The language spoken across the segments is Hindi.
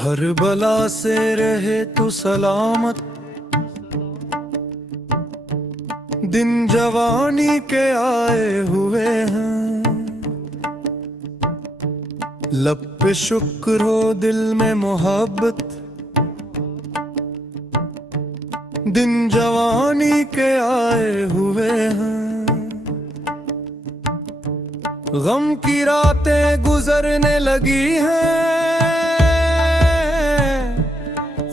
हर बला से रहे तो सलामत, दिन जवानी के आए हुए हैं। लब पे शुक्र हो दिल में मोहब्बत, दिन जवानी के आए हुए हैं। गम की रातें गुजरने लगी हैं,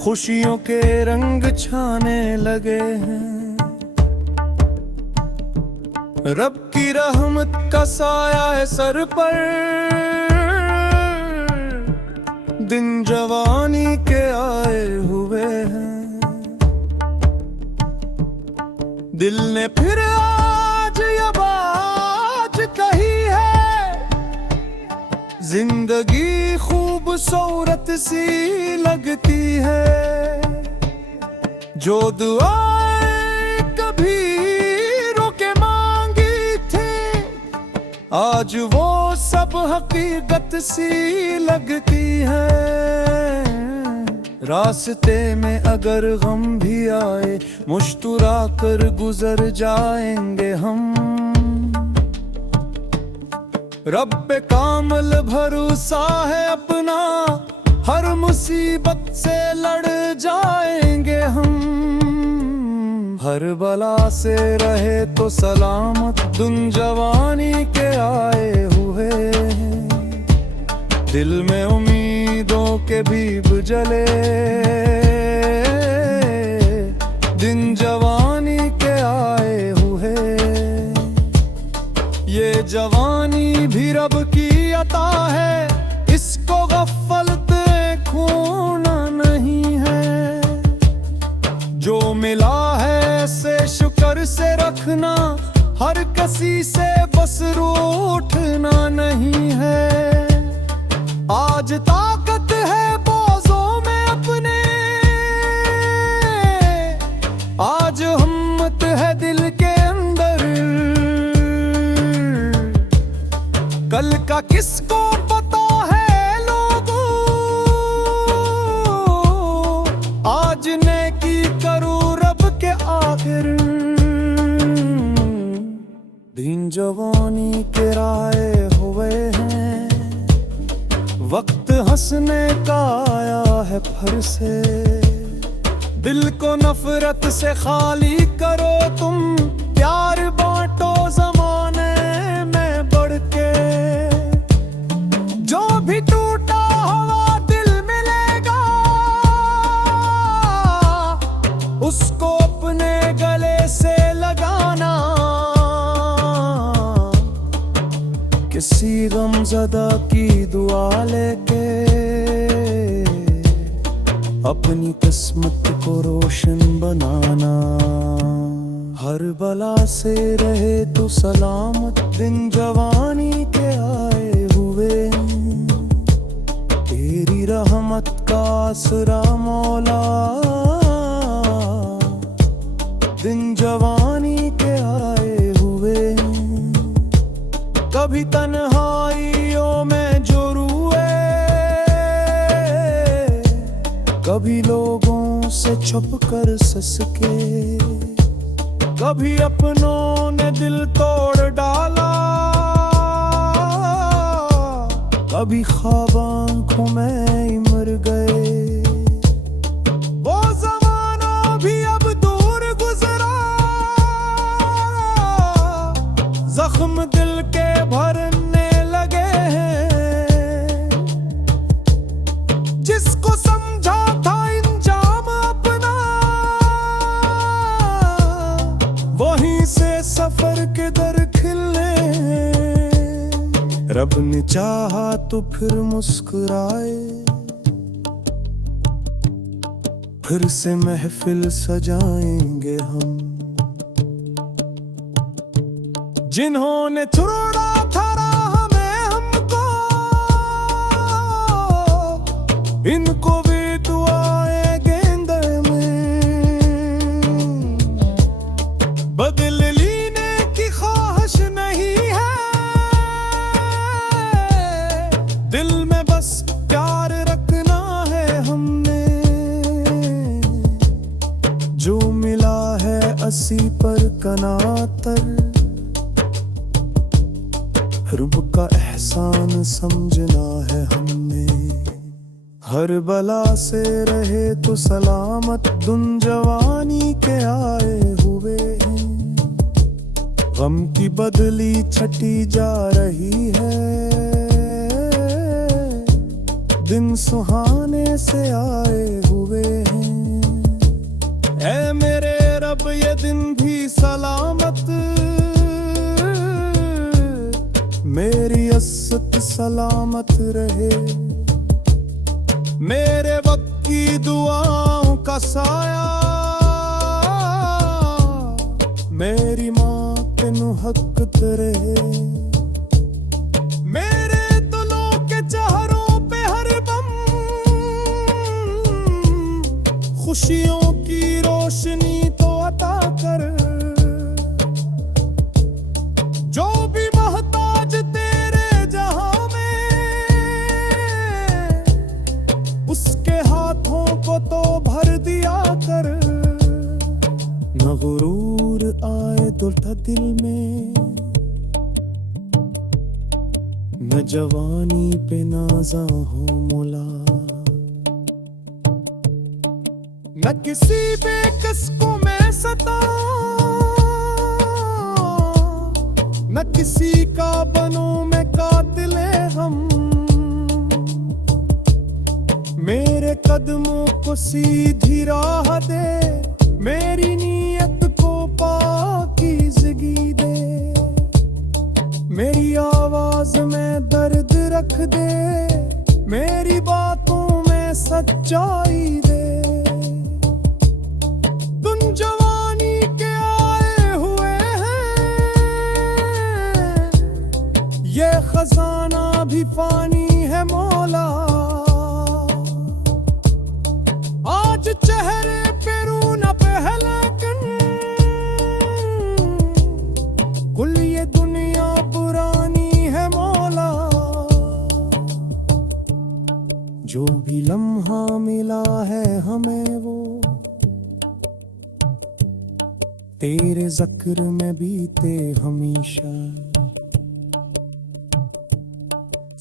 खुशियों के रंग छाने लगे हैं। रब की रहमत का साया है सर पर, दिन जवानी के आए हुए हैं। दिल ने फिर आज ये बात कही है, जिंदगी खूबसूरत सी लगती है। जो दुआएं कभी रोके मांगी थी, आज वो सब हकीकत सी लगती है। रास्ते में अगर गम भी आए, मुस्कुरा कर गुजर जाएंगे हम। रब पे कामल भरोसा है अपना, हर मुसीबत से लड़ जाएंगे हम। हर बला से रहे तो सलामत, दिन जवानी के आए हुए हैं। दिल में उम्मीदों के भीग जले, दिन जवानी के आए हुए। ये जवानी भी रब की अता है, इसको गफलत खोना नहीं है। जो मिला है से शुक्र से रखना, हर किसी से बस रूठना नहीं है। आज ताकत है बोझों में अपने, आज हिम्मत है दिल के अंदर। कल का किसको पता है लोगों, आज नेकी करूं रब के आखिर। दिन जवानी के आए हुए हैं, वक्त हंसने का आया है फिर से। दिल को नफरत से खाली करो तुम, प्यार बांटो ज़माने में बढ़ के। जो भी टूटा हुआ दिल मिलेगा, उसको अपने गले से लगाना। किसी गमज़दा की दुआ लेके अपनी किस्मत को रोशन बनाना। हर बला से रहे तो सलामत, दिन जवानी के आए हुए। तेरी रहमत का आसरा मौला, दिन जवानी के आए हुए। कभी तन्हाइयों में जो रुए, कभी लोगों से छुप कर ससके। कभी अपनों ने दिल तोड़ डाला, कभी ख्वाब आंखों में ही मर गए। वो ज़माना भी अब दूर गुजरा, जख्म दिल के भरने लगे हैं। जिसको समझा था इंजाम अपना, वहीं से सफर के दर खिले। रब ने चाहा तो फिर मुस्कुराए, फिर से महफिल सजाएंगे हम। जिन्होंने छोड़ा था राह में हमको, इनको भी दुआएं गेंद में। बदल लेने की ख्वाहिश नहीं है, दिल में बस प्यार रखना है सकनातर, रब का एहसान समझना है हमने। हर बला से रहे तो सलामत, दुन जवानी के आए हुए हैं। गम की बदली छटी जा रही है, दिन सुहाने से आए हुए हैं। ऐ मेरे रब ये दिन भी सलामत, मेरी अस्सत सलामत रहे। मेरे वक्त की दुआओं का साया मेरी माँ के नुहक़त रहे। मेरे दिलों के चेहरों पे हर दम खुशियों की रोशनी तो अता कर। जो भी मोहताज तेरे जहां में, उसके हाथों को तो भर दिया कर। न गुरूर आए दुल्हा दिल में, न जवानी पे नाज़ा हो मौला। न किसी बेकस को मैं सताऊं, न किसी का बनूं मैं कातिले हम। मेरे कदमों को सीधी राह दे, मेरी नीयत को पाकीज़गी दे। मेरी आवाज में दर्द रख दे, मेरी बातों में सच्चाई दे। तुम जवानी के आए हुए हैं, ये खजाना भी फानी है मौला। आज चेहरे पे रू न पहलकन, कुल ये दुनिया पुरानी है मौला। जो भी लम्हा मिला है हमें वो तेरे ज़िक्र में बीते हमेशा।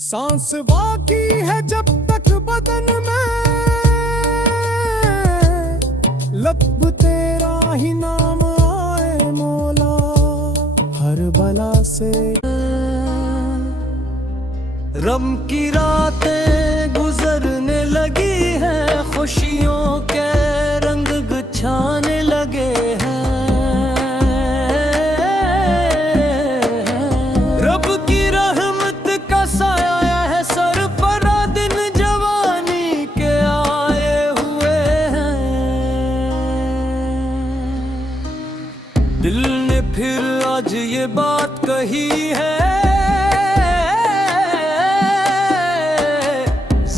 सांस बाकी है जब तक बदन में, लब तेरा ही नाम आए मौला। हर बला से रम की रातें गुजरने लगी हैं, खुशियों के रंग गुछाने लगे हैं। रब की रहमत का साया है सर पर, दिन जवानी के आए हुए हैं। दिल ने फिर आज ये बात कही है,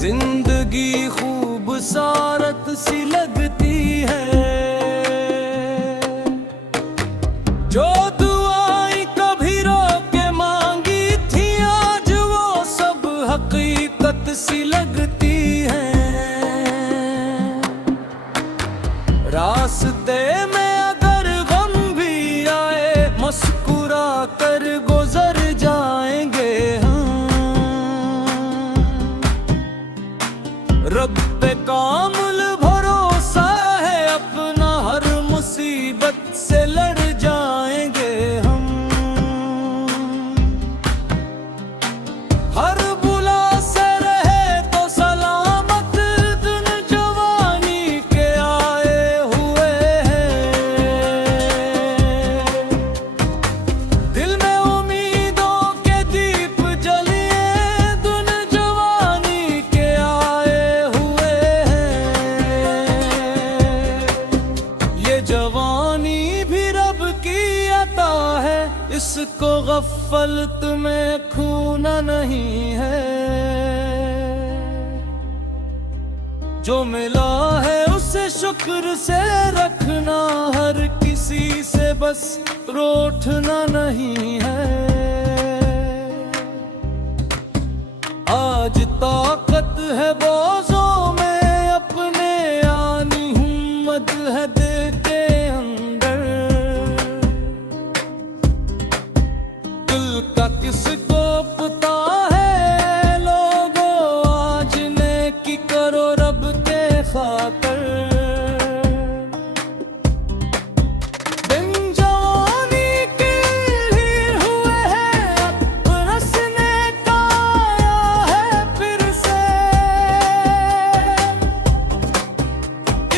जिंदगी खूबसूरत सी लगती है। जो दुआएं कभी रो के मांगी थी, आज वो सब हकीकत सी लगती हैं। रास्ते में अगर गम भी आए, मुस्कुरा कर गुजर जाएंगे हम। रब पे कामुल भरोसा है अपना, हर मुसीबत से लड़ जाएंगे हम। हर बुला से रहे तो सलामत, दिन जवानी के आए हुए हैं। दिल में उम्मीदों के दीप जलिए, दिन जवानी के आए हुए हैं। ये जवानी भी रब की अता है, इसको गफलत में खोना नहीं है। जो मिला है उसे शुक्र से रखना, हर किसी से बस रूठना नहीं है। आज ताकत है बाजों में अपने, आनी हिम्मत है दिल के अंदर। का किसको पता है, लोगों आज नेकी करो रब के खातर। दिन जवानी के हीर हुए हैं, अब रसने का आया है फिर से।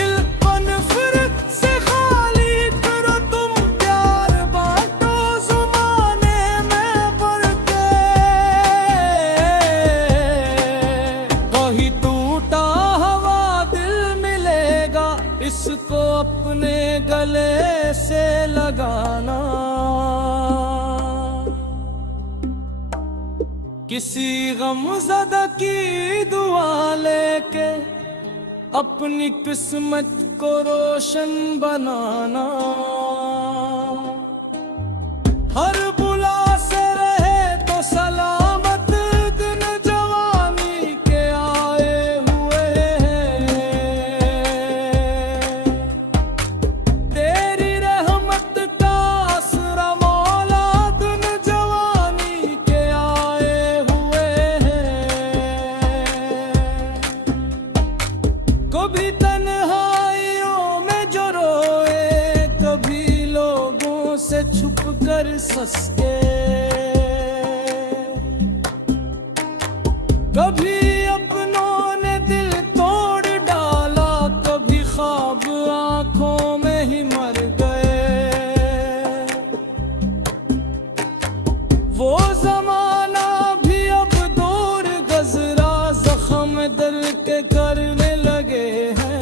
इल्फन फिरत से खाली करो तुम, प्यार बांटो ज़माने में बढ़ के। कहीं टूटा हवा दिल मिलेगा, इसको अपने गले से लगाना। किसी गमज़दा की दुआ लेके अपनी किस्मत को रोशन बनाना। हर बुला से रहे तो सलामत, दिन जवानी के आए हुए हैं। तेरी रहमत का आसरा मौला, दिन जवानी के आए हुए हैं। कभी तन्हाइयों में जो रोए, कभी लोगों से छुप कर ससके, कभी अपनों ने दिल तोड़ डाला, कभी ख्वाब आंखों में ही मर गए। वो जमाना भी अब दूर गजरा, जख्म दिल के करने लगे हैं।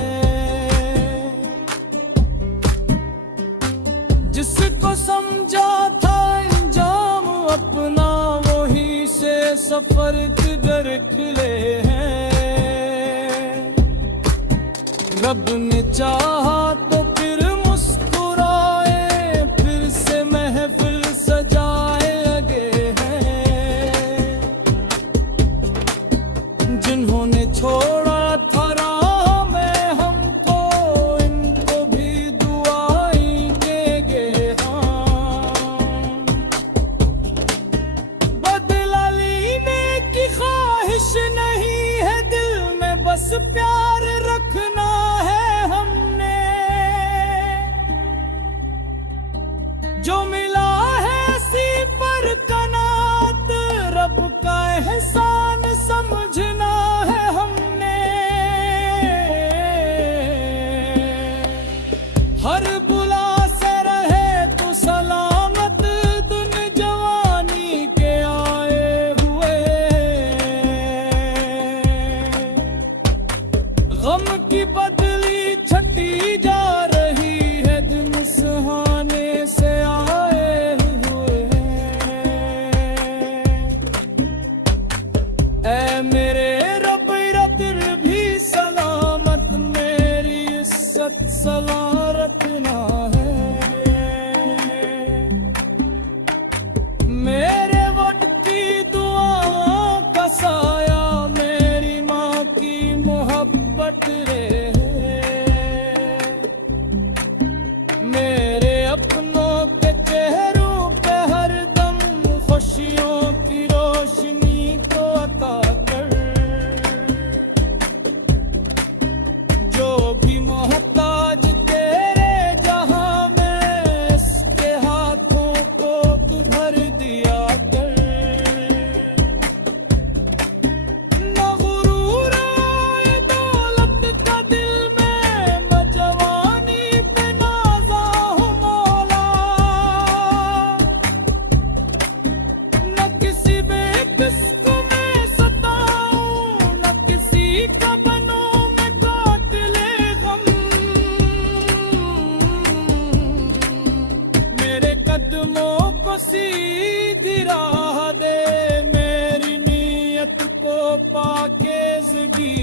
जिसको समझा था इंजाम अपना, वही से सफर किधर खिले हैं। रब ने चाहा तो फिर मुस्कुराए, फिर से महफिल सजाए लगे हैं। जिन्होंने छोड़ा था राह में हमको, इनको भी दुआएं देंगे हम। बदला लेने की ख्वाहिश नहीं है दिल में, बस प्यार रखना है हमने। जो मिला है सी पर कनात, रब का एहसान समझना है हमने। हर बुला से रहे तो सलामत, दिन जवानी के आए हुए हैं। गम की बदली छटी जा रही है, दिन सुहाने से आए हुए हैं। ऐ मेरे रब दिल भी सलामत, मेरी इज्जत सलारत ना है। मेरे वक्त की दुआओं का साया, मेरी माँ की मोहब्बत रहे। मेरे अपनों के चेहरों पे हरदम खुशियों की रोशनी को अता कर। जो भी मोहताज तेरे जहां में, इसके हाथों को तू भर दिया कर। न गुरूर आए दौलत का दिल में, मैं जवानी पे नाज़ा हूँ मौला। न किसी बेकस को मैं सताऊं, न किसी का बनूं मैं कातिले गम। मेरे कदमों को सीधी राह दे, मेरी नीयत को पाकीज़गी